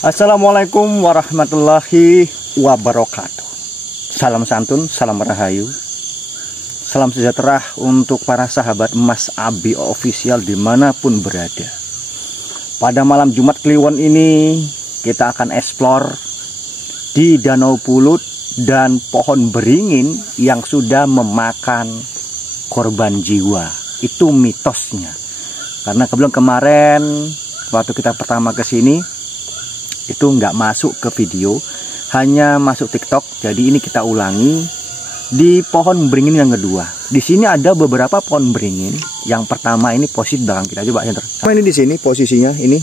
Assalamualaikum warahmatullahi wabarakatuh. Salam santun, salam rahayu, salam sejahtera untuk para sahabat Mas Abi Official dimanapun berada. Pada malam Jumat Kliwon ini kita akan eksplor di Danau Pulut dan pohon beringin yang sudah memakan korban jiwa. Itu mitosnya. Karena kebetulan kemarin waktu kita pertama ke sini itu nggak masuk ke video, hanya masuk TikTok. Jadi ini kita ulangi di pohon beringin yang kedua. Di sini ada beberapa pohon beringin. Yang pertama ini posisi belakang kita, coba center. Ini di sini posisinya ini.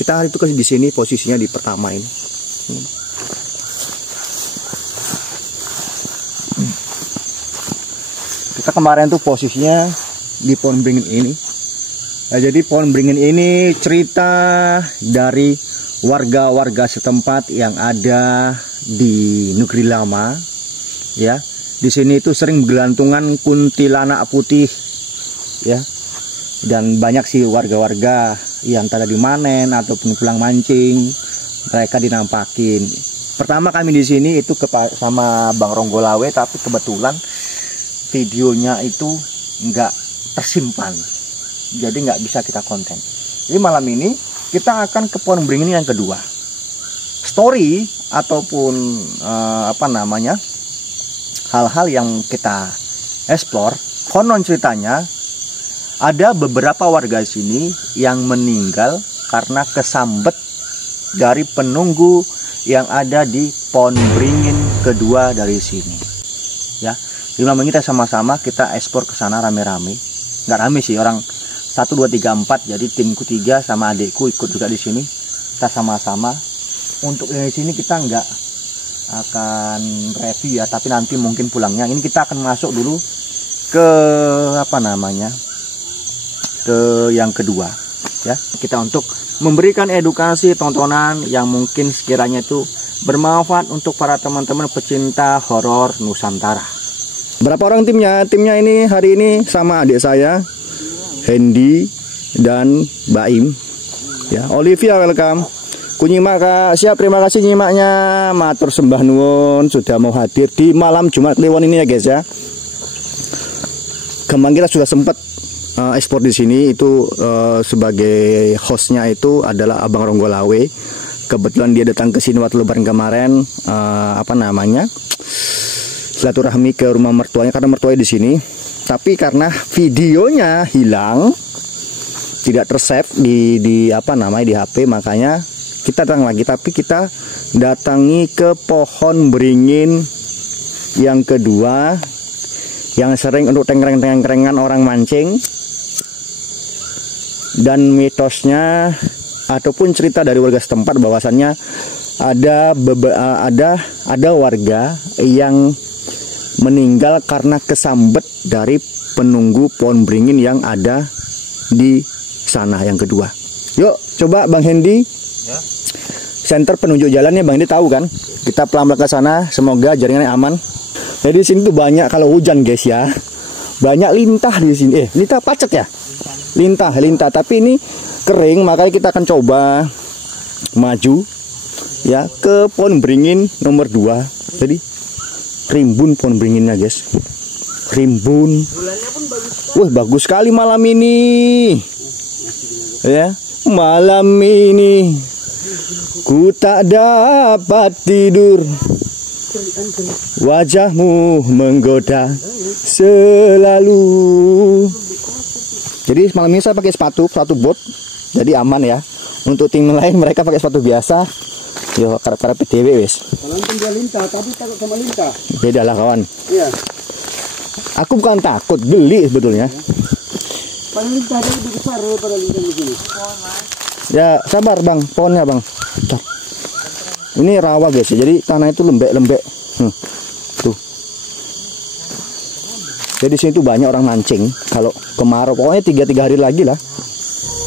Kita itu kasih di sini posisinya di pertama ini. Kita kemarin tuh posisinya di pohon beringin ini. Nah, jadi pohon beringin ini cerita dari warga-warga setempat yang ada di negeri lama, ya. Di sini itu sering bergelantungan kuntilanak putih, ya. Dan banyak sih warga-warga yang tadi dimanen ataupun pulang mancing, mereka dinampakin. Pertama kami di sini itu sama Bang Ronggolawe, tapi kebetulan videonya itu nggak tersimpan, jadi nggak bisa kita konten. Jadi malam ini kita akan ke pohon beringin yang kedua. Story ataupun hal-hal yang kita explore, konon ceritanya ada beberapa warga sini yang meninggal karena kesambet dari penunggu yang ada di pohon beringin kedua dari sini. Ya, jadi malam kita sama-sama kita explore ke sana rame-rame. Nggak rame sih, orang 1, 2, 3, 4. Jadi timku 3 sama adikku ikut juga di sini. Kita sama-sama. Untuk di sini kita nggak akan review ya, tapi nanti mungkin pulangnya. Ini kita akan masuk dulu ke ke yang kedua, ya. Kita untuk memberikan edukasi tontonan yang mungkin sekiranya itu bermanfaat untuk para teman-teman pecinta horor Nusantara. Berapa orang timnya? Timnya ini hari ini sama adik saya, Hendy dan Baim, ya. Olivia welcome. Kunyimak Kak, siap, terima kasih nyimaknya. Matur sembah nuwun sudah mau hadir di malam Jumat Kliwon ini ya guys ya. Kemarin kita sudah sempat ekspor di sini itu sebagai hostnya itu adalah Abang Ronggolawe. Kebetulan dia datang ke sini waktu lebaran kemarin, silaturahmi ke rumah mertuanya karena mertuanya di sini. Tapi karena videonya hilang, tidak tersave di HP, makanya kita datang lagi. Tapi kita datangi ke pohon beringin yang kedua, yang sering untuk tengkreng-tengkrengan orang mancing. Dan mitosnya ataupun cerita dari warga setempat bahwasannya ada warga yang meninggal karena kesambet dari penunggu pohon beringin yang ada di sana yang kedua. Yuk coba Bang Hendy, ya. Center penunjuk jalannya Bang Hendy tahu kan? Kita pelan-pelan ke sana, semoga jaringannya aman. Jadi di sini tuh banyak kalau hujan guys ya, banyak lintah di sini. Lintah pacet ya? Lintah. Tapi ini kering, makanya kita akan coba maju ya ke pohon beringin nomor 2. Jadi rimbun pohon beringinnya guys, rimbun. Wah bagus sekali malam ini, ya. Malam ini ku tak dapat tidur, wajahmu menggoda selalu. Jadi malam ini saya pakai sepatu bot, jadi aman ya. Untuk tim lain mereka pakai sepatu biasa. Yo, karena PTW wes. Kalau dia lintah, tapi takut sama lintah. Beda lah kawan. Iya. Aku bukan takut, geli sebetulnya. Paling lintah dia lebih besar daripada lintah di sini. Ya sabar bang, pohonnya bang. Ini rawa guys ya, jadi tanah itu lembek. Tuh. Jadi sini tuh banyak orang mancing. Kalau kemarau, pokoknya 3 hari lagi lah.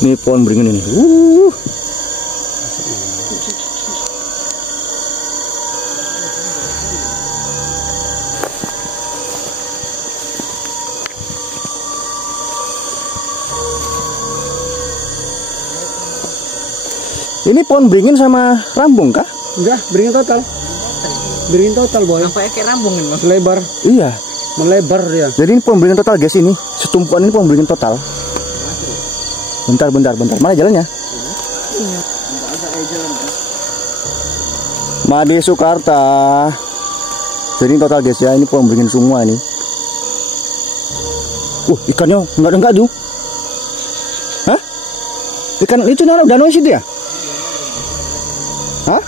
Ini pohon beringin ini. Ini pohon beringin sama rambung kah? Enggak, beringin total. Beringin total, boy. Sampai kayak rambung ini mas. Melebar, Iya. melebar dia. Jadi ini pohon beringin total guys ini. Setumpuan ini pohon beringin total. Bentar. Mana jalannya? Made Soekarta. Jadi ini total guys ya, ini pohon beringin semua ini. Ikannya enggak tuh. Hah? Ikan itu danau situ ya? Hah?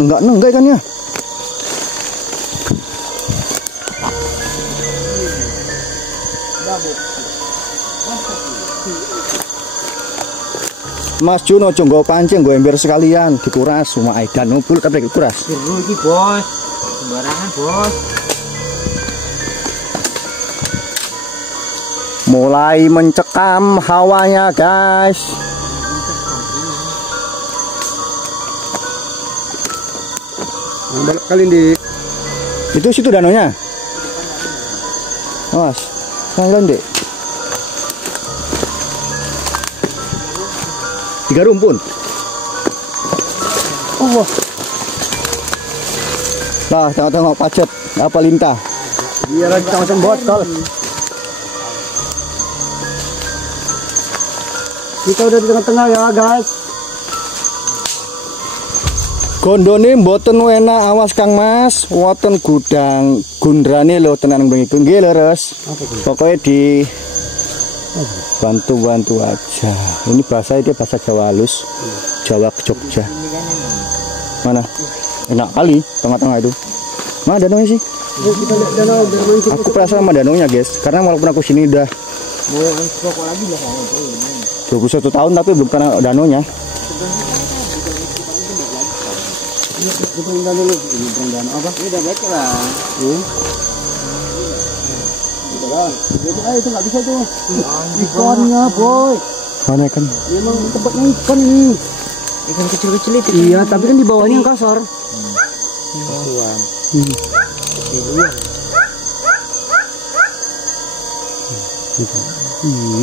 Enggak ikannya. Mas Juno conggo pancing, gue ember sekalian dikuras, semua ikan ngumpul tapi dikuras. Seru ini bos, sembarangan bos. Mulai mencekam hawanya guys. Balik kali di. Itu situ danaunya. Mas, kalian dek. 3 rumpun. Oh. Nah, tengok-tengok pacet, apa lintah. Biar kita macam botol. Kita udah di tengah-tengah ya guys. Gondone mboten enak, awas Kang Mas, wonten gudang gundrane lho tenan begitu nggih leres. Pokoknya di bantu aja. Ini bahasa Jawa halus. Jawa Jogja. Mana? Enak kali tengah-tengah itu. Mana danaunya sih? Kita lihat danau bermancing. Aku perasa sama danaunya, guys. Karena walaupun aku sini udah Mau pokok lagi lah kamu. 21 tahun tapi belum pernah danaunya. Kita dulu. Ini berendam apa? Ini udah baca lah. Jadi itu nggak bisa tuh. Ikannya boy. Mana ikan? Memang tempatnya ikan nih. Ikan kecil-kecil itu. Iya, tapi kan di bawahnya yang kasar.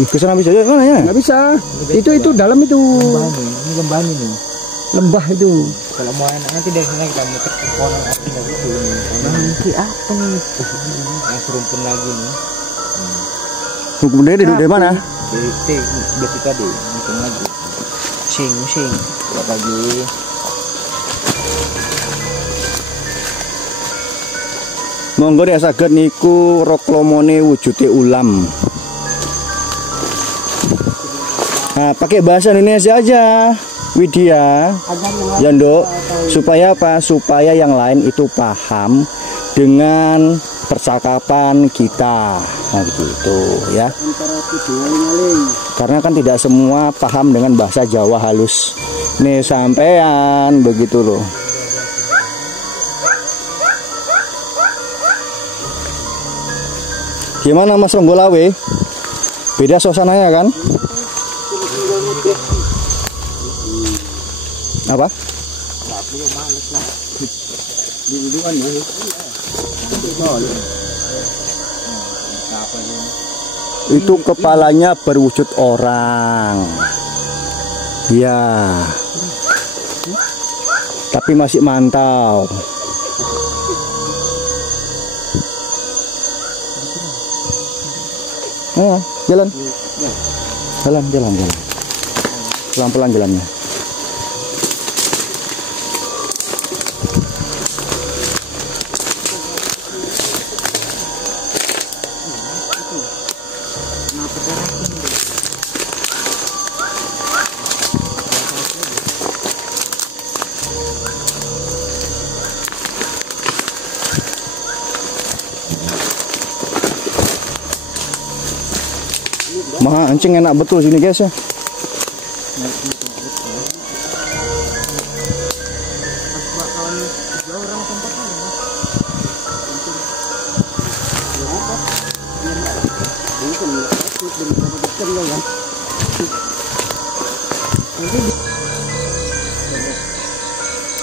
Kesana bisa aja mana ya? Nggak bisa. Itu dalam itu. Ini lembah ini. Lembah itu. Kalau mau enak nanti dari sana kita muter ke kolam api lagi tuh. Nanti apa nih? Yang serumpun lagi nih. Hukum dari mana? Dari tadi muter lagi. Sing. Buat lagi. Monggo ya saged niku roklomone wujude ulam. Nah, pakai bahasa Indonesia aja, Widya. Ya, Nduk. Supaya apa? Supaya yang lain itu paham dengan percakapan kita. Nah, gitu ya. Karena kan tidak semua paham dengan bahasa Jawa halus. Nih sampean begitu loh. Gimana Mas Ronggolawe? Beda suasananya kan? Apa? Itu kepalanya berwujud orang. Ya. Tapi masih mantau. Jalan. Pelan-pelan jalannya. Mancing enak betul sini guys ya.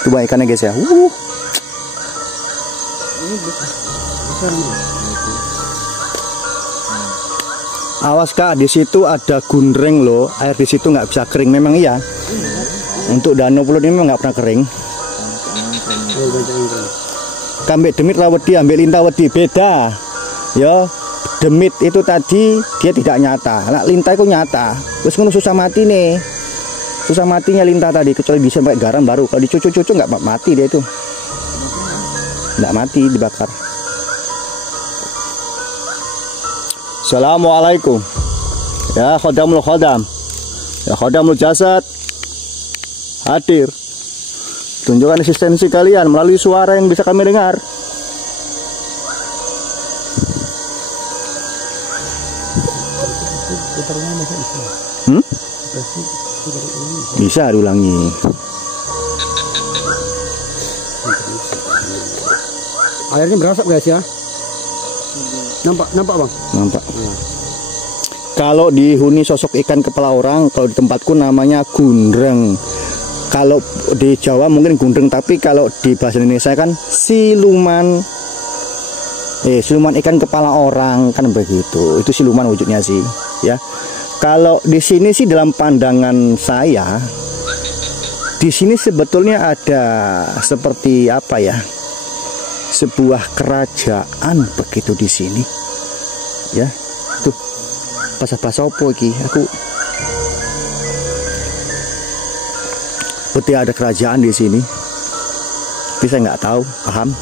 Coba ikannya guys ya. Awas Kak, di situ ada gundreng loh. Air di situ nggak bisa kering. Memang iya. Untuk danau Pulut ini memang nggak pernah kering. Kambek demit rawedi ambek lintah wedi beda. Ya, demit itu tadi dia tidak nyata. Nah, lintah itu nyata. Terus ngono susah mati nih. Susah matinya lintah tadi kecuali bisa pakai garam baru. Kalau dicucuk-cucuk nggak mati dia itu. Nggak mati dibakar. Assalamualaikum. Ya, khodamul khodam. Ya, khodamul jasad. Hadir. Tunjukkan eksistensi kalian melalui suara yang bisa kami dengar. Bisa diulangi. Airnya berasap guys ya. Nampak bang? Nampak. Kalau dihuni sosok ikan kepala orang, kalau di tempatku namanya gundreng. Kalau di Jawa mungkin gundreng, tapi kalau di bahasa Indonesia kan siluman. Siluman ikan kepala orang kan begitu. Itu siluman wujudnya sih, ya. Kalau di sini sih dalam pandangan saya, di sini sebetulnya ada seperti apa ya? Sebuah kerajaan begitu di sini. Ya. Tuh. Bahasa-bahasa opo iki? Aku Putih ada kerajaan di sini. Tapi saya nggak tahu,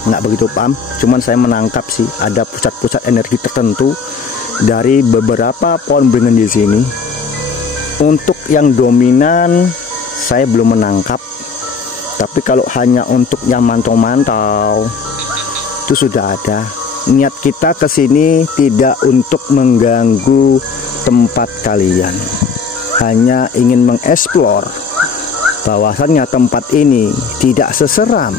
nggak begitu paham. Cuman saya menangkap sih ada pusat-pusat energi tertentu dari beberapa pohon beringin di sini. Untuk yang dominan saya belum menangkap. Tapi kalau hanya untuk yang mantau-mantau itu sudah ada. Niat kita ke sini tidak untuk mengganggu tempat kalian. Hanya ingin mengeksplor bahwasannya tempat ini tidak seseram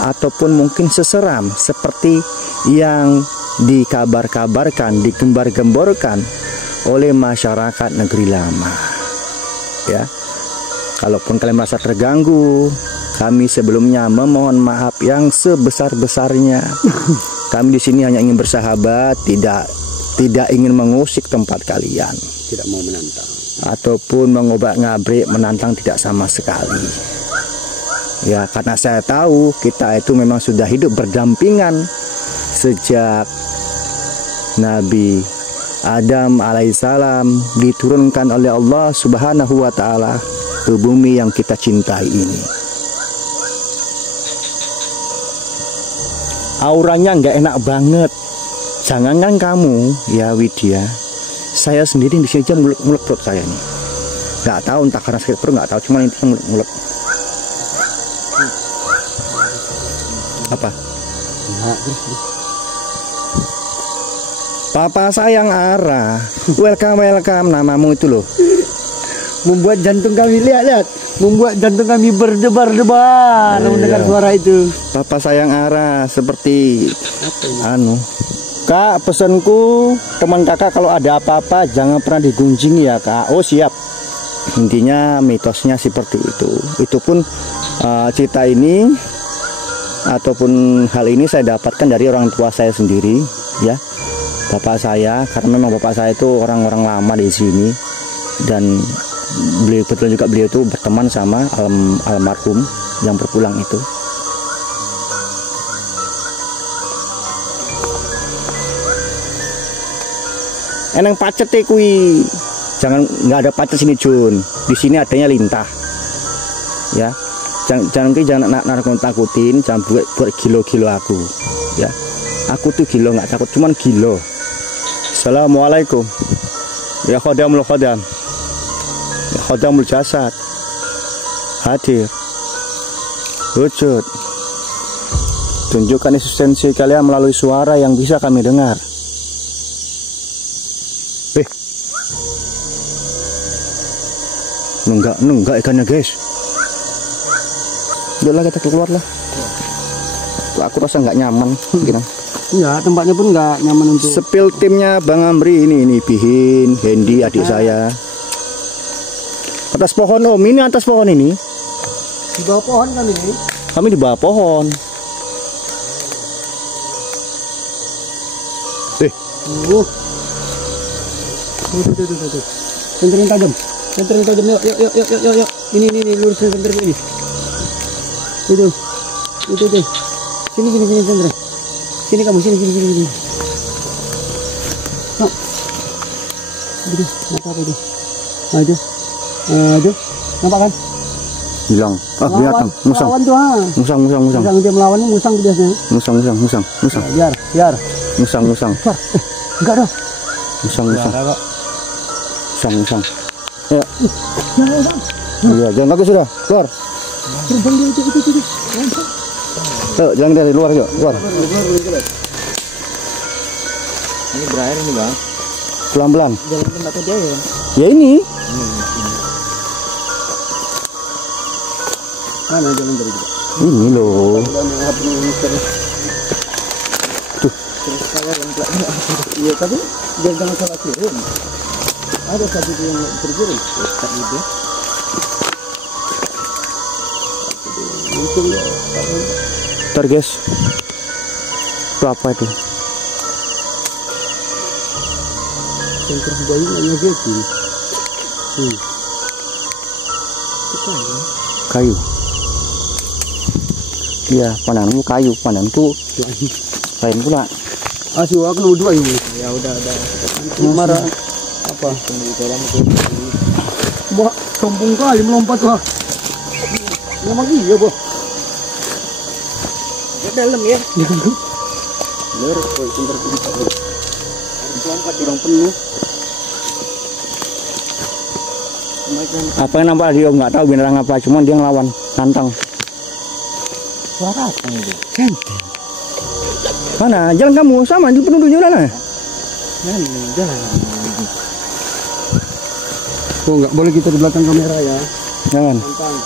ataupun mungkin seseram seperti yang dikabar-kabarkan, digembar-gemborkan oleh masyarakat negeri lama. Ya, kalaupun kalian merasa terganggu, kami sebelumnya memohon maaf yang sebesar-besarnya. Kami di sini hanya ingin bersahabat, tidak ingin mengusik tempat kalian, Tidak mau menantang ataupun mengobak-ngabrik, menantang tidak sama sekali. Ya, karena saya tahu kita itu memang sudah hidup berdampingan sejak Nabi Adam alaihissalam diturunkan oleh Allah Subhanahu wa taala ke bumi yang kita cintai ini. Auranya nggak enak banget. Jangankan kamu ya Widya, saya sendiri di sini aja mulek perut saya nih. Nggak tahu entah karena sakit perut nggak tahu, cuma intinya mulek. Apa? Papa sayang Ara, welcome namamu itu loh. membuat jantung kami lihat, membuat jantung kami berdebar-debar mendengar suara itu. Papa sayang Ara seperti Kak, pesanku teman kakak kalau ada apa-apa jangan pernah digunjing ya Kak. Oh siap. Intinya mitosnya seperti itu. Itu pun cerita ini ataupun hal ini saya dapatkan dari orang tua saya sendiri, ya. Bapak saya, karena memang bapak saya itu orang-orang lama di sini dan betul juga beliau itu berteman sama almarhum yang berpulang itu. Eneng pacet kui, jangan nggak ada pacet sini Jun. Di sini adanya lintah, ya. Jangan takutin, jangan buat gilo-gilo aku, ya. Aku tuh gilo nggak takut, cuman gilo. Assalamualaikum. Ya khodamul khodam, ya khodamul jasad. Hadir, wujud. Tunjukkan eksistensi kalian melalui suara yang bisa kami dengar. Nunggak ikannya guys. Udah lah kita keluar lah. Aku rasa nggak nyaman. Ya tempatnya pun nggak nyaman untuk. Sepil timnya Bang Amri ini Bihin, Hendy adik saya. Atas pohon Om, ini atas pohon ini. Di bawah pohon kami ini. Kami di bawah pohon. Tuh. Senjata tajam. Senterin tajam, yuk. Ini, lurusin senter ini. Itu. Sini, senter. Sini kamu, sini. No. Aduh, apa itu? Aduh. Nampak kan? Hilang. Ah, binatang. Musang. Lawan tuh, ha. Musang. Musang dia melawan, musang biasanya. Musang. Biar. Musang. Enggak dah. Musang. Ya. Jangan, Bang. Iya, jalan kaki sudah. Keluar. Itu. Ayo, jalan dari luar yuk. Keluar. Ini berair ini bang. Pelan-pelan. Jalan tempat dia ya. Ya ini. Mana jalan dari itu? Ini loh. Terus saya yang pelajari. Iya, tapi jangan salah kirim. Ada satu yang terkirim. Tak itu. Ntar guys. Itu apa itu? Senter bayi hanya gitu. Kayu. Iya, pandanganmu kayu, pandanganku lain pula. Asyik aku dua ini. Ya udah. Marah apa? Tunggu dalam itu. Wah, sombong kali melompat wah. Memang iya, Boh. Ke dalam ya. Bener, koi senter kita. Lompat orang penuh. Apa yang nampak dia nggak tahu binatang apa, cuman dia ngelawan, nantang. Suara apa itu? Mana? Jalan kamu sama di penduduknya mana? Jalan. Oh, nggak boleh kita di belakang kamera ya. Jangan. Tantang.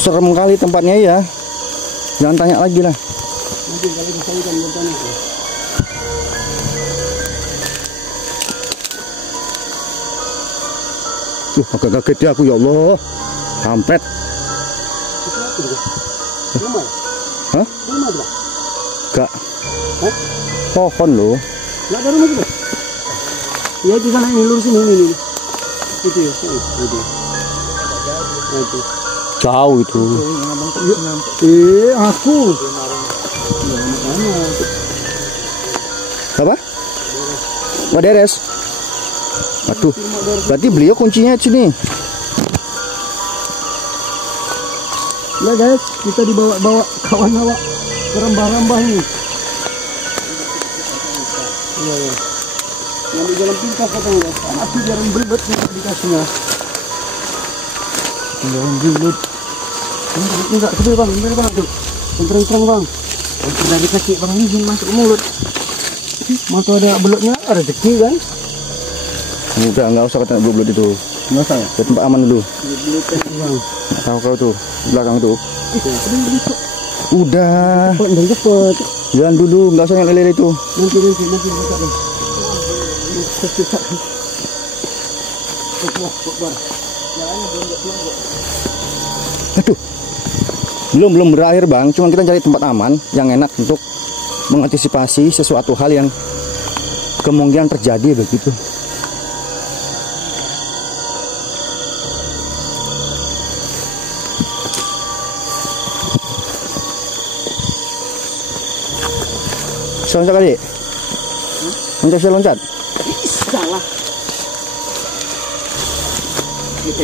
Serem kali tempatnya ya. Jangan tanya lagi lah. Nanti kalau disajikan bertanya. Agak kaget ya aku, ya Allah. Kampret. Rumah? Hah? Rumah juga? Gak. Hah? Pohon loh. Nggak ada rumah juga? Ya di sana ini lurus ini. Itu ya, itu. Itu. Jauh itu. Aku. Apa? Oh, deres. Aduh, berarti beliau kuncinya di sini. Ya guys, kita dibawa kawan awak ke rambah-rambah ini. Iya. Yang di jalan pintas katanya guys. Aku jalan belibet nih aplikasinya. Jalan belibet. Enggak, sebentar bang, tuh. Terang-terang bang. Dari kaki bang ini masuk mulut. Masa ada belutnya, ada rezeki kan? Udah, nggak usah kata belut itu. Nggak usah ya? Ke tempat aman dulu. Belutan bang. Nggak tahu kau tuh, belakang tuh. Udah. Cepet. Jalan dulu, nggak usah yang lele itu. Nanti dekat deh. Aduh. Belum berakhir bang, cuma kita cari tempat aman yang enak untuk mengantisipasi sesuatu hal yang kemungkinan terjadi begitu. Loncat kali? Loncat. Salah.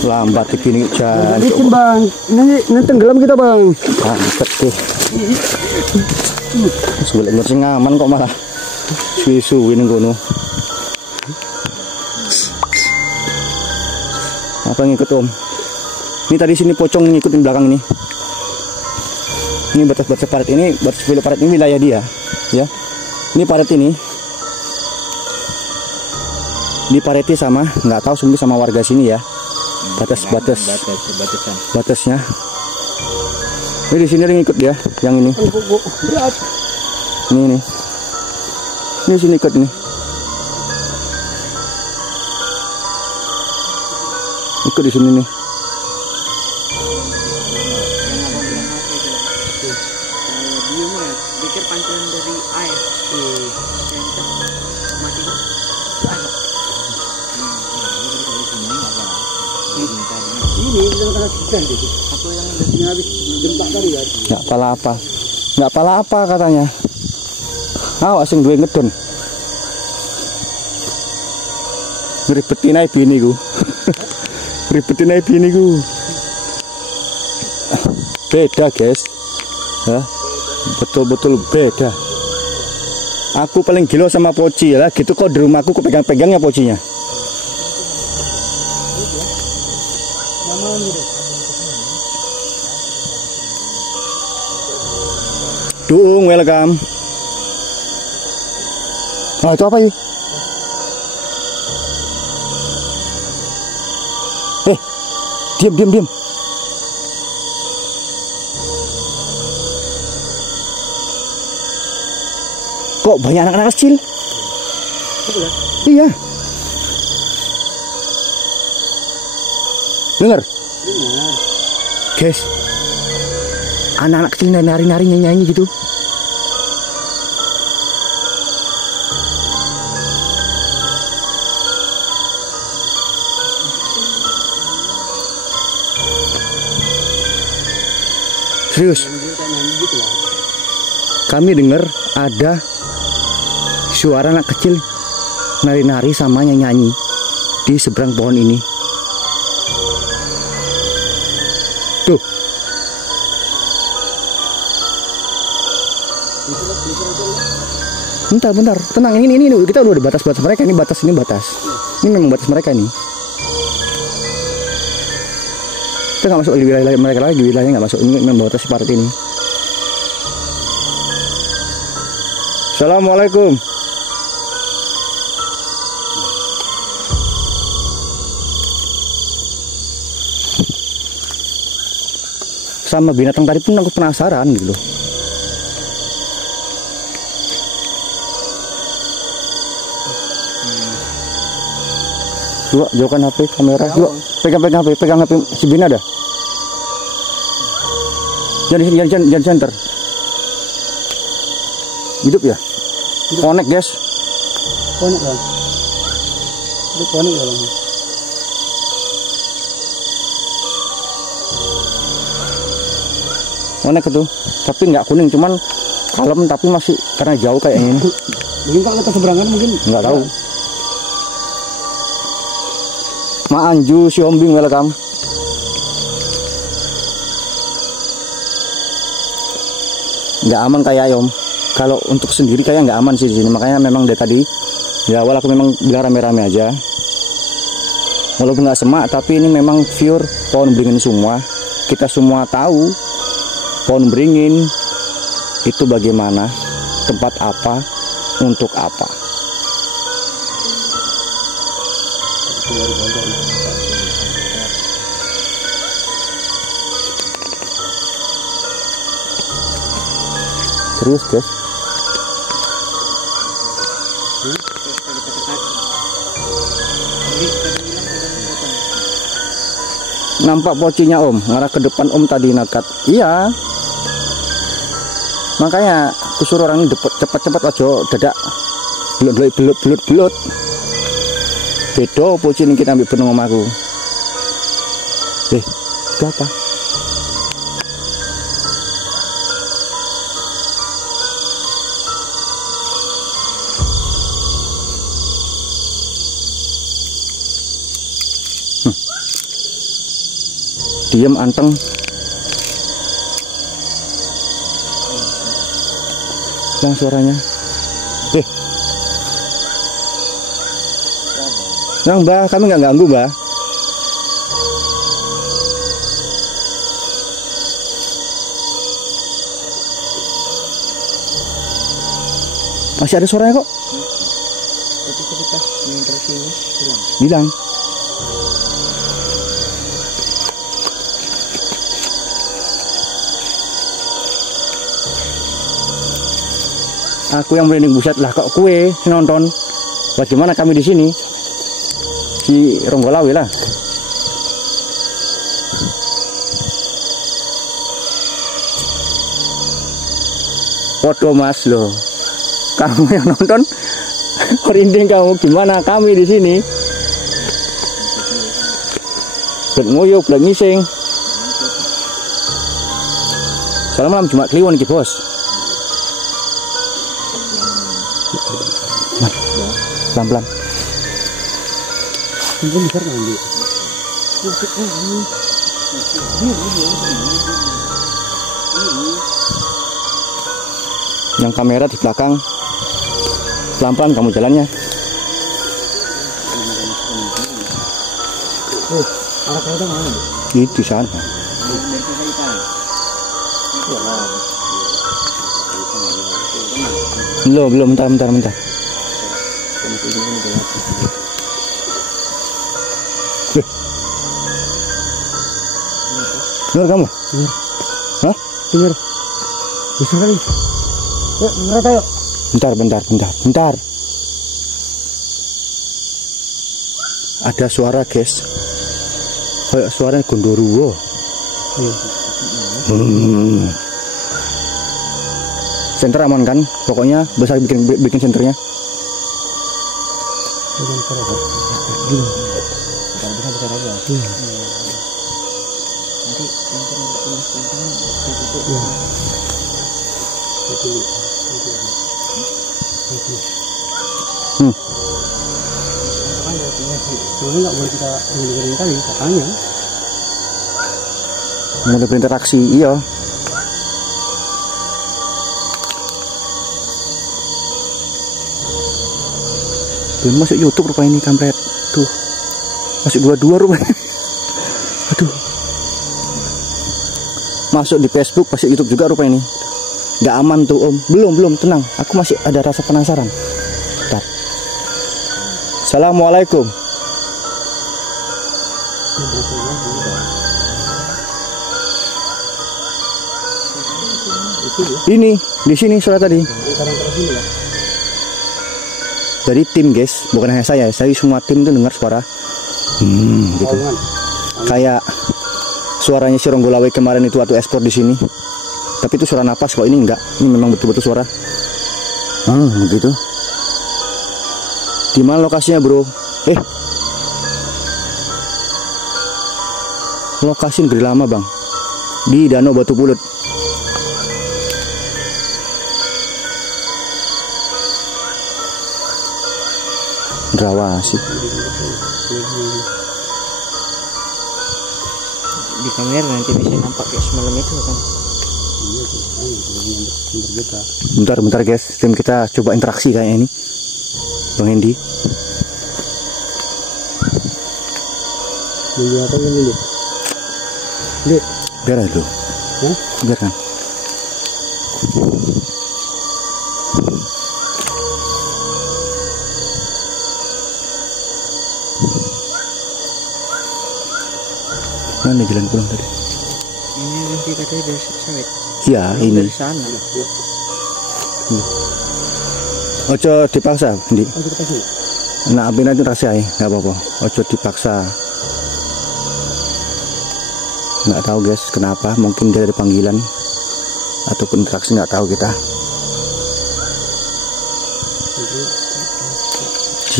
Lambat begini jangan. Licin bang, ini tenggelam kita bang. Angkat tuh. Sebelah sing aman kok malah suwi-suwi ning kono. Apa ngikut om? Ini tadi sini pocong ngikutin belakang ini. Ini batas-batas parit ini, batas parit ini wilayah dia, ya. Ini parit ini dipareti sama, nggak tahu sumbi sama warga sini ya. Batasnya. Ini di sini ngikut ya, yang ini. Berat. Ini. Ini sini ikut ini. Ikut di sini nih. Iya mah ya, pikir pancuran dari air. Center mati. Ini kita ikan deh. Satu yang habis jempak tadi kan. Nggak apa-apa. Nggak apa-apa katanya. Awak sing duwe ngedon. Ngeribetin ae biniku. Ribetin ae biniku. Beda, guys. Ya. Betul-betul beda. Aku paling gila sama poci ya, gitu kok di rumahku kepegang-pegangnya pocinya. Dung, welcome. Oh, itu apa yuk? Diam. Kok banyak anak-anak kecil? Iya. Dengar? Guys, anak-anak kecil nari-nari nyanyi gitu. Serius? Kami dengar ada suara anak kecil nari-nari sama nyanyi di seberang pohon ini. Tuh. Bentar, tenang. Ini kita udah di batas mereka. Ini batas. Ini memang batas mereka nih. Kita nggak masuk di wilayah mereka lagi, wilayahnya nggak masuk. Ini memang batas part ini. Assalamualaikum. Sama binatang tadi pun aku penasaran gitu loh. Coba jauhkan HP kamera. Coba pegang HP si Bina dah. Jangan center. Hidup ya? Connect, guys. Connect kan? Itu connect ya bang. Connect itu, tapi nggak kuning, cuman kalem tapi masih karena jauh kayaknya ini. Mungkin kalau kita seberangan mungkin. Nggak tahu. Ma Anju si Ombing welcome. Nggak aman kayak Om. Kalau untuk sendiri kayak nggak aman sih di sini. Makanya memang dari tadi ya awal aku memang bilang rame-rame aja. Walaupun nggak semak, tapi ini memang pure pohon beringin semua. Kita semua tahu pohon beringin itu bagaimana, tempat apa, untuk apa. Serius guys. Nampak pocinya Om, ngarah ke depan Om tadi nakat. Iya. Makanya aku suruh orang ini cepat-cepat aja dadak belut. Beda poci ini kita ambil benung omaku. Itu apa? Diam anteng. Yang suaranya. Yang Mbah, kami nggak ganggu Mbah. Masih ada suaranya kok. Tapi ketika menginterasinya Bilang. Aku yang merinding buset lah, kok kue nonton. Bagaimana kami di sini? Si Ronggolawe lah. Foto Mas loh. Kamu yang nonton merinding kamu, gimana kami di sini? Bet nguyup, bet ngising. Salam malam cuma kliwon iki, Bos. Pelan-pelan. Ini besar kan dia. Yang kamera di belakang. Pelan-pelan kamu jalannya. Arah kita mana? Itu sana. Belum, bentar. Dengar kamu? Hah? Dengar. Besar kali. Yuk, ngerata yuk. Bentar. Ada suara, guys. Kayak suaranya gondoruo. Iya. Center aman kan? Pokoknya besar bikin senternya. Jangan besar aja. Gini. Besar aja. Iya. Nanti soalnya nggak boleh kita dengerin kali katanya. Mulai berinteraksi, iya. Belum masuk YouTube rupanya ini kampret. Tuh. Masuk dua rupanya. Aduh. Masuk di Facebook, masuk YouTube juga rupanya ini. Nggak aman tuh Om. Belum, tenang. Aku masih ada rasa penasaran. Bentar. Assalamualaikum. Ini di sini suara tadi. Dari tim guys, bukan hanya saya semua tim tuh dengar suara. Gitu. Kayak suaranya si Ronggolawe kemarin itu waktu ekspor di sini. Tapi itu suara napas kok, ini enggak. Ini memang betul-betul suara. Gitu. Di mana lokasinya, Bro? Lokasi Negeri Lama, Bang. Di Danau Batu Pulut. Drawasi. Di kamera nanti bisa nampak kayak semalam itu kan. Bentar guys, tim kita coba interaksi kayak ini. Bang Hendy. Ini apa ini? Lihat. Biar dulu. Biarkan. Mana jalan pulang tadi? Ini nanti katanya dari sawit. Iya, ini. Dari sana. Ojo dipaksa, Ndi. Oh, kita kasih. Nah, api nanti rasa ya, nggak apa-apa. Ojo dipaksa. Nggak tahu guys, kenapa? Mungkin dia ada panggilan atau interaksi, nggak tahu kita.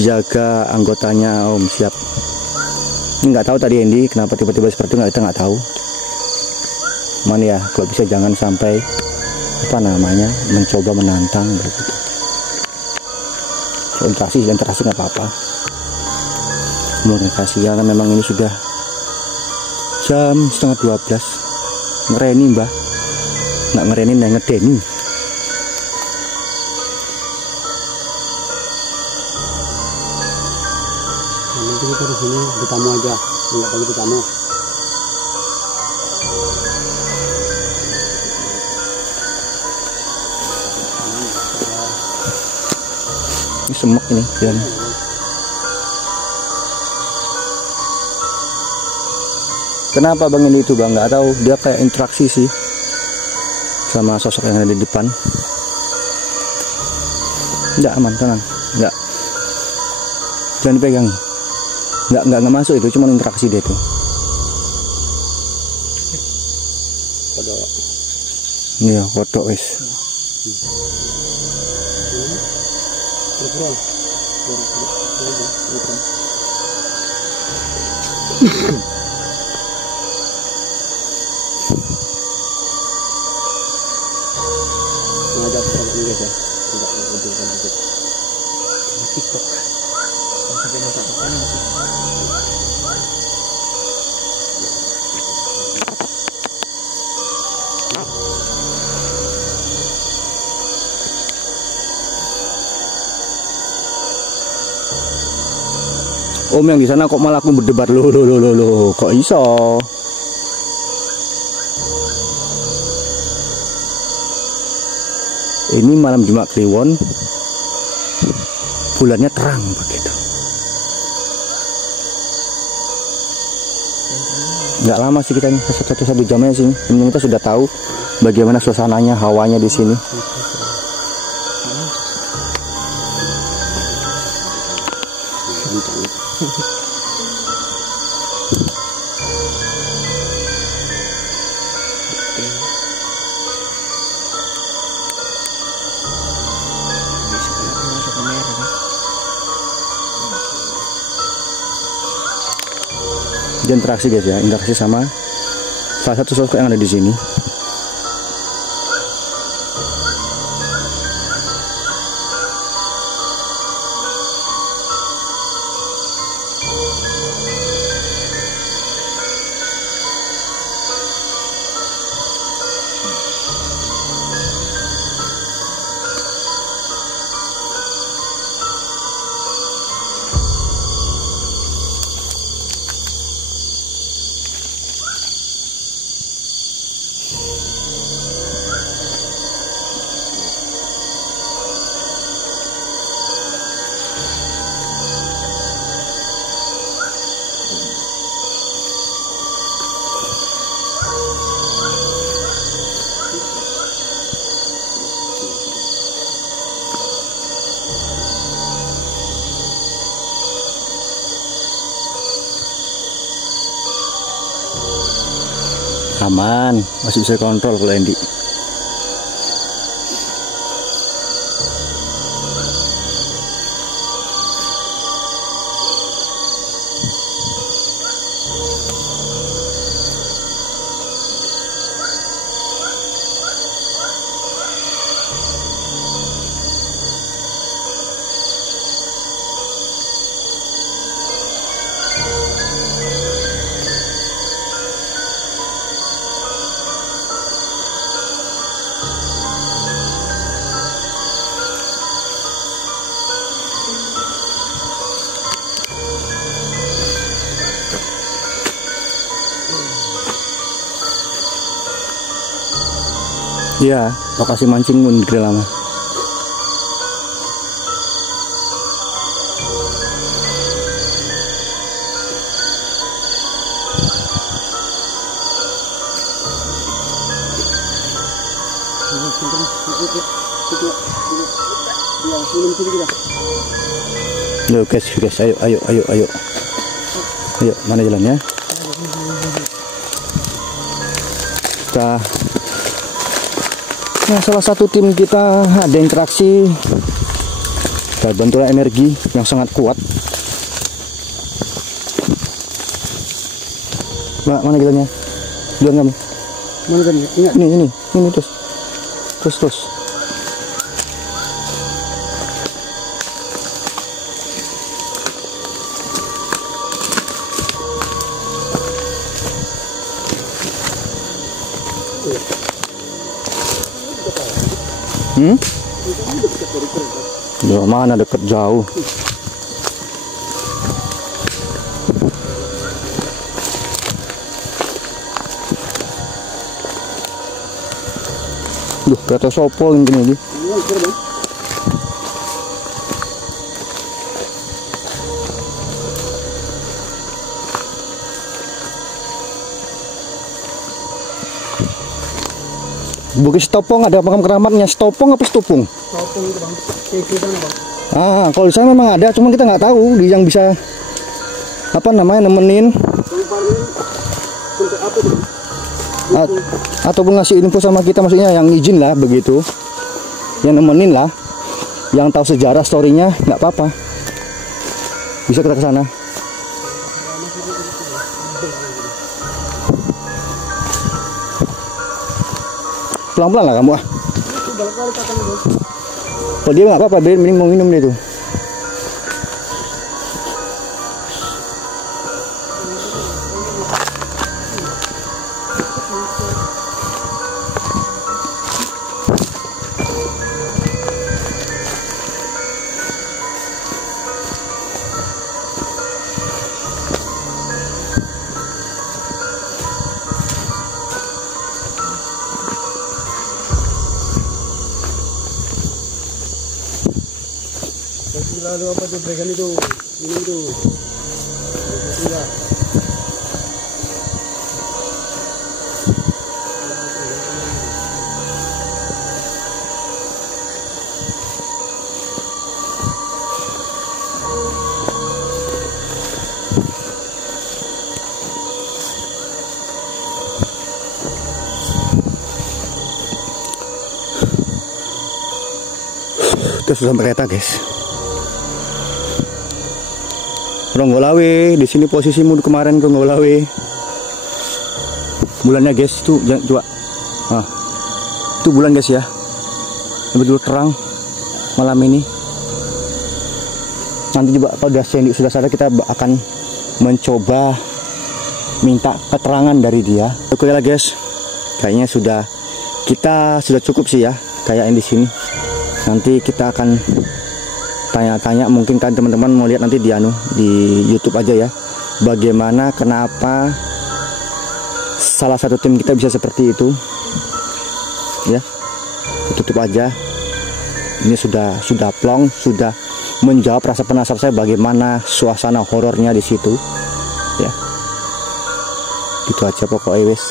Jaga anggotanya, Om, siap. Ini nggak tahu tadi Andy kenapa tiba-tiba seperti itu, kita nggak tahu. Cuman ya kalau bisa jangan sampai mencoba menantang gitu. So, interaksi nggak apa-apa. Komunikasi ya kan memang ini sudah jam 11:30. Ngereni mbah, nggak ngereni nggak ngedeni. Nanti kita di sini bertamu aja, nggak perlu bertamu. Ini semak ini jalan. Kenapa Bang ini itu Bang? Nggak tahu, dia kayak interaksi sih sama sosok yang ada di depan. Nggak aman, tenang, nggak. Jangan dipegang. Nggak masuk itu, cuma interaksi dia tuh. Iya, kodok wis. Mengajak sama ini guys ya. Tidak mengumpulkan itu. TikTok. Sampai masak papan masih. Om yang di sana kok malah aku berdebat lo kok iso? Ini malam Jumat Kliwon, bulannya terang begitu. Nggak lama sih kita ini, satu jamnya sih. Ini kita sudah tahu bagaimana suasananya, hawanya di sini. Dia interaksi guys ya, interaksi sama salah satu sosok yang ada di sini. Aman, masih bisa kontrol kalau Andy. Iya, lokasi mancing pun gede lama. Yuk guys, ayo. Ayo, mana jalannya? Kita nah, salah satu tim kita ada interaksi dan benturan energi yang sangat kuat. Mana jalannya? Jalan kamu? Mana kan? Ingat. Ini terus. Ya mana deket jauh. Duh, kata sopo ini lagi. Bukit Setopong ada makam keramatnya. Setopong apa Setopong? Setopong itu bang. Kayak sana bang. Ah, kalau di sana memang ada, cuman kita nggak tahu di yang bisa apa namanya nemenin ataupun ngasih info sama kita, maksudnya yang izin lah begitu. yang nemenin lah, yang tahu sejarah storynya nggak apa-apa, bisa kita ke sana. Pelan-pelan lah kamu ah. Kalau dia nggak apa-apa, dia mau minum dia tuh. Lalu apa tuh berikan itu minum itu enggak Kita sudah sampai kereta guys. Ronggolawe, di sini posisimu kemarin Ronggolawe. Bulannya guys itu jangan coba. Nah, itu bulan guys ya. Betul terang malam ini. Nanti coba kalau sudah sadar kita akan mencoba minta keterangan dari dia. Oke lah guys. Kayaknya kita sudah cukup sih ya. Kayak di sini. Nanti kita akan tanya-tanya, mungkin kan teman-teman mau lihat nanti di YouTube aja ya, bagaimana kenapa salah satu tim kita bisa seperti itu ya. Tutup aja, ini sudah plong, sudah menjawab rasa penasaran saya bagaimana suasana horornya di situ ya. Gitu aja pokoknya wes.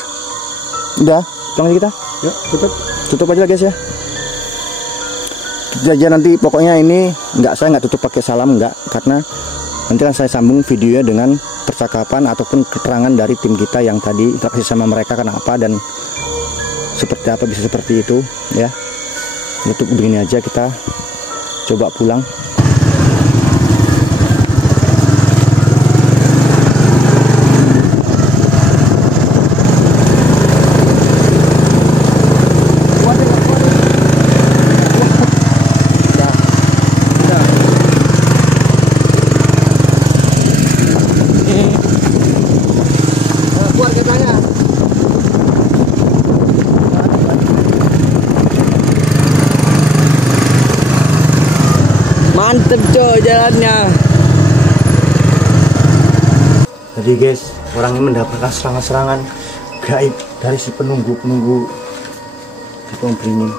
Udah plong kita ya, tutup aja guys ya. Jadi nanti pokoknya ini saya nggak tutup pakai salam, nggak, karena nanti kan saya sambung videonya dengan percakapan ataupun keterangan dari tim kita yang tadi interaksi sama mereka kenapa dan seperti apa bisa seperti itu ya. Tutup begini aja, kita coba pulang. Mantep coy jalannya. Jadi guys, orang ini mendapatkan serangan-serangan gaib dari si penunggu di pohon beringin.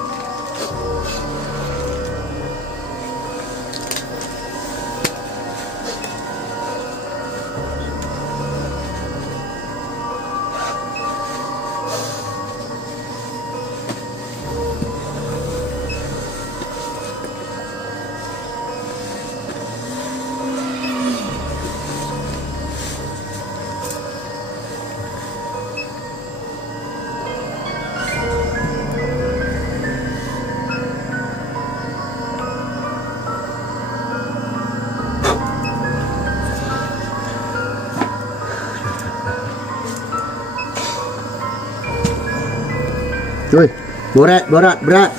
Cuy, berat.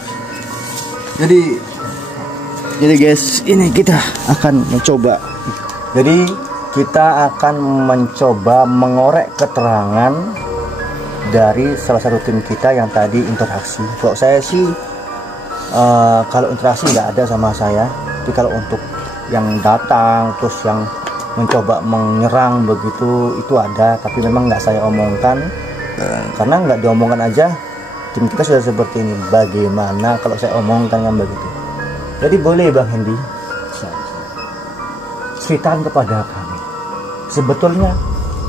Jadi guys, ini kita akan mencoba. Jadi kita akan mencoba mengorek keterangan dari salah satu tim kita yang tadi interaksi. Kalau saya sih, kalau interaksi nggak ada sama saya. Tapi kalau untuk yang datang terus yang mencoba menyerang begitu itu ada. Tapi memang nggak saya omongkan, karena nggak diomongkan aja. Tim kita sudah seperti ini. Bagaimana kalau saya omongkan kan begitu? Jadi boleh Bang Hendy ceritakan kepada kami sebetulnya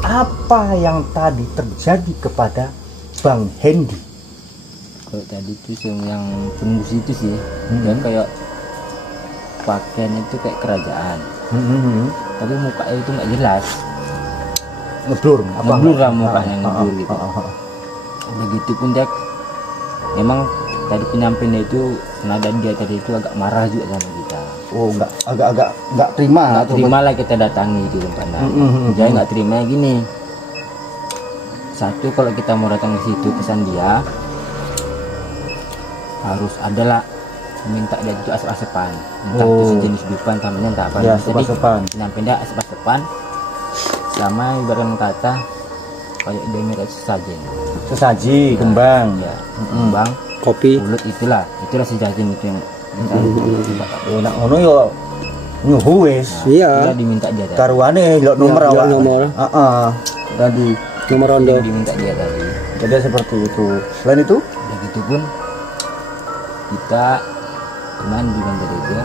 apa yang tadi terjadi kepada Bang Hendy. Kalau tadi itu yang penembus itu sih, dia kayak pakaian itu kayak kerajaan, tapi mukanya itu nggak jelas, ngeblur lah mukanya, ngeblur gitu. Begitu pun dia memang tadi penyampainya itu senada dia tadi itu agak marah juga sama kita. Oh, agak nggak terima. Nggak terima lah kita datangi di tempatnya. Jadi nggak terima gini. Satu, kalau kita mau datang ke situ pesan dia harus adalah minta dia itu asap-asapan, entah itu sejenis dupan namanya, entah apa. Ya, Jadi asap-asapan. sampai dia asap-asapan sama ibarat kata kayak dia minta sesajen. Sesaji, kembang. Ya, kembang, Kopi. ulut itulah sesajen itu yang Oh, nak ngono yo nyuhu wis. Iya. dia diminta dia tadi. Karuane lo nomor Ya, awak. nomor. Heeh. Tadi. Nomor rondo. Yang diminta dia tadi. Jadi seperti itu. Selain itu, Begitu pun kita kemarin di bandara dia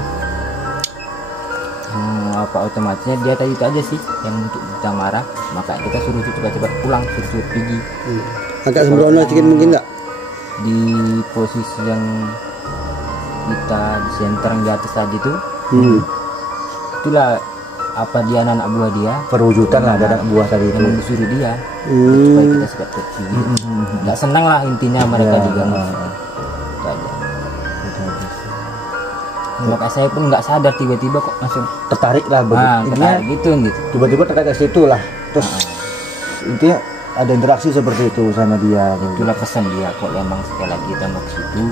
apa otomatisnya dia tadi itu aja sih yang untuk kita marah, maka kita suruh cepat-cepat pulang, suruh pergi Agak sembrono sedikit mungkin nggak? di posisi yang kita di center yang di atas tadi tuh. Itulah apa dia anak buah dia perwujudan lah ada anak buah tadi itu. yang disuruh dia supaya kita cepat pergi. Nggak senang lah intinya mereka diganggu. Itu aja. Maka saya pun nggak sadar tiba-tiba kok langsung Tertarik lah begitu. Intinya ketarik gitu. tiba-tiba tertarik ke situ lah. Terus intinya ada interaksi seperti itu sama dia. Itulah pesan dia kok emang sekali lagi kita mau ke situ.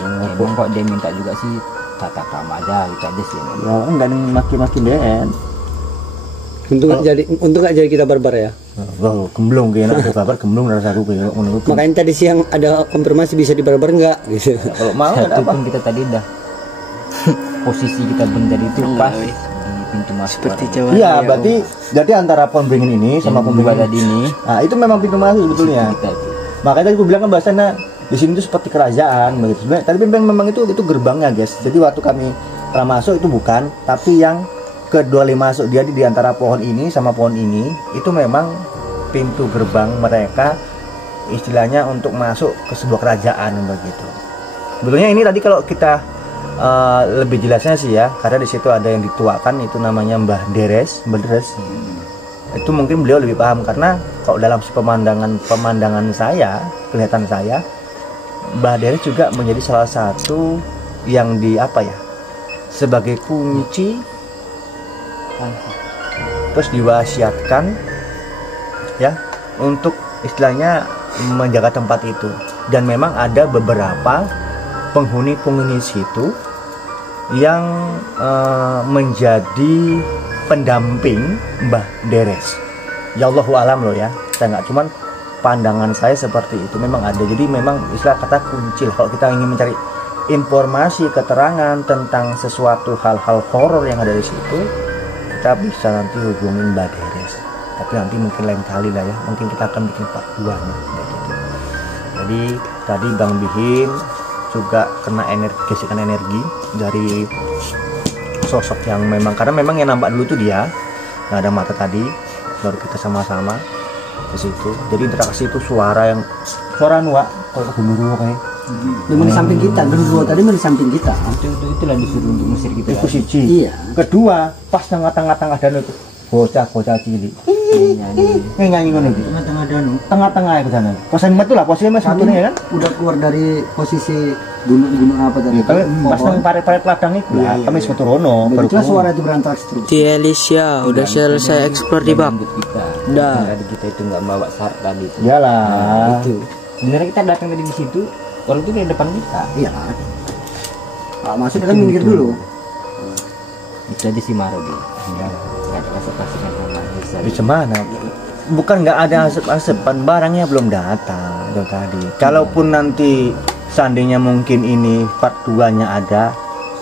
Emang kok dia minta juga sih tata krama aja itu aja sih. Ya enggak maki-maki Den. Untung nggak jadi kita barbar ya. Wah, gemblong kayaknya aku kabar gemblong rasaku kayak ngono. Makanya tadi siang ada konfirmasi bisa dibarbar nggak gitu. Kalau mau ada Itu apa? pun kita tadi udah posisi kita tadi itu pas di pintu masuk. Seperti Jawa. Iya, berarti antara pohon beringin ini sama pohon dua beringin tadi ini. Nah, itu memang pintu masuk sebetulnya. Kita itu. Makanya tadi gue bilang kan bahasanya di sini itu seperti kerajaan begitu. Sebenarnya tadi memang itu gerbangnya, guys. Jadi waktu kami masuk itu bukan, tapi yang kedua kali masuk dia di antara pohon ini sama pohon ini itu memang pintu gerbang mereka istilahnya untuk masuk ke sebuah kerajaan begitu. Sebetulnya ini tadi kalau kita lebih jelasnya sih ya, karena di situ ada yang dituakan itu namanya Mbah Deres. Itu mungkin beliau lebih paham karena kalau dalam pemandangan saya, kelihatan saya Mbah Deres juga menjadi salah satu yang sebagai kunci terus diwasiatkan ya untuk istilahnya menjaga tempat itu. Dan memang ada beberapa penghuni situ yang menjadi pendamping Mbah Deres. Ya Allahu alam loh ya, saya nggak cuman pandangan saya seperti itu, memang ada. Jadi memang istilah kata kunci kalau kita ingin mencari informasi keterangan tentang sesuatu hal-hal horor yang ada di situ, kita bisa nanti hubungin Mbak Deres. Tapi nanti mungkin lain kali lah ya, mungkin kita akan bikin part 2 nya gitu. Jadi tadi Bang Bihin juga kena gesekan energi dari sosok yang memang, karena memang yang nampak dulu tuh dia nggak ada mata tadi, baru kita sama-sama ke situ. Jadi interaksi itu suara nuak kalau gemuruh kayak Di samping kita, berdua tadi di samping kita. Itulah disuruh untuk mesir kita. itu siji. Iya. Kedua, pas tengah-tengah danau itu bocah cilik. Nyanyi ngono iki. Tengah-tengah danau. Tengah-tengah itu sana. Posisi itu lah, posisinya sebetulnya ya kan. Udah keluar dari posisi gunung apa tadi? Ya, tapi pas nang paret-paret ladang itu lah, kami wis metu rono. Begitulah suara itu berinteraksi terus. Di Alicia udah selesai explore di bak. Kita. Udah. Tadi kita itu nggak bawa sar tadi itu. Iyalah. Itu. Sebenarnya kita datang tadi di situ, orang itu di depan kita. Iya. Pak masuk kita minggir dulu. Itu aja si Maro dia. Nggak ada asap-asapan sama Bisa mana? Bukan nggak ada asap-asapan, barangnya belum datang itu tadi. Kalaupun nanti seandainya mungkin ini part 2-nya ada,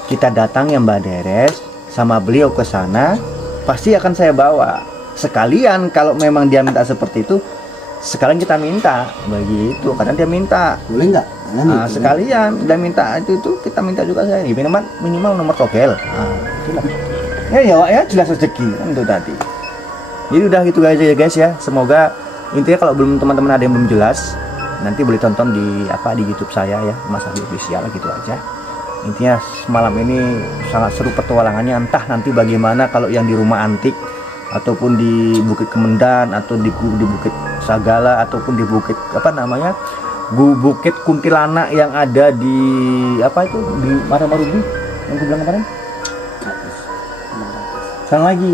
kita datang ya Mbak Deres sama beliau ke sana, pasti akan saya bawa. Sekalian kalau memang dia minta seperti itu, sekalian kita minta begitu, kadang dia minta. Boleh nggak? Nah, sekalian dia minta itu kita minta juga saya minimal nomor togel. Nah, itulah. Ya jelas rezeki kan itu tadi. Jadi udah gitu aja ya guys ya. Semoga intinya kalau belum teman-teman ada yang belum jelas, nanti boleh tonton di YouTube saya ya, Mas Abi Official gitu aja. Intinya malam ini sangat seru petualangannya, entah nanti bagaimana kalau yang di rumah antik ataupun di Bukit Kemendan atau di Bukit Sagala ataupun di Bukit Bukit Kuntilanak yang ada di apa itu di Maramarubi yang gue bilang kemarin. Kesana lagi.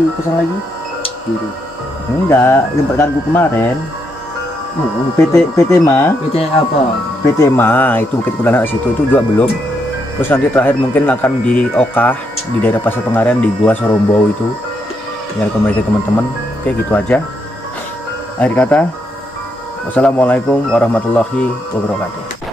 Kiri. Enggak, tempat gue kemarin. PT Ma. PT apa? PT Ma itu Bukit Kuntilanak situ itu juga belum. Terus nanti terakhir mungkin akan di Okah di daerah Pasar Pengarean di Gua Sorombau itu. Ya rekomendasi teman-teman. Oke, gitu aja. Akhir kata, wassalamualaikum warahmatullahi wabarakatuh.